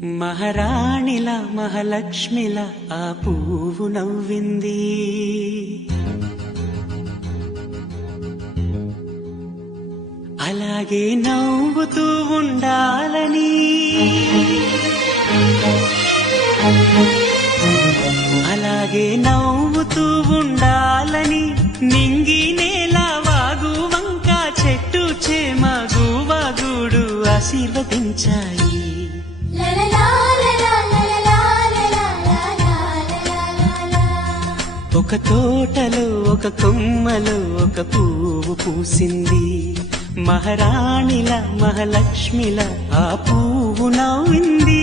మహారాణిలా మహాలక్ష్మిలా ఆ పువ్వు నవ్వింది. అలాగే నవ్వుతూ ఉండాలని, అలాగే నవ్వుతూ ఉండాలని నింగి నేల వాగు వంక చెట్టు చేమ గువాగుడు ఆశీర్వదించాయి. ఒక తోటలో ఒక కొమ్మలో ఒక పువ్వు పూసింది. మహారాణిలా మహాలక్ష్మిలా ఆ పువ్వు నవ్వింది.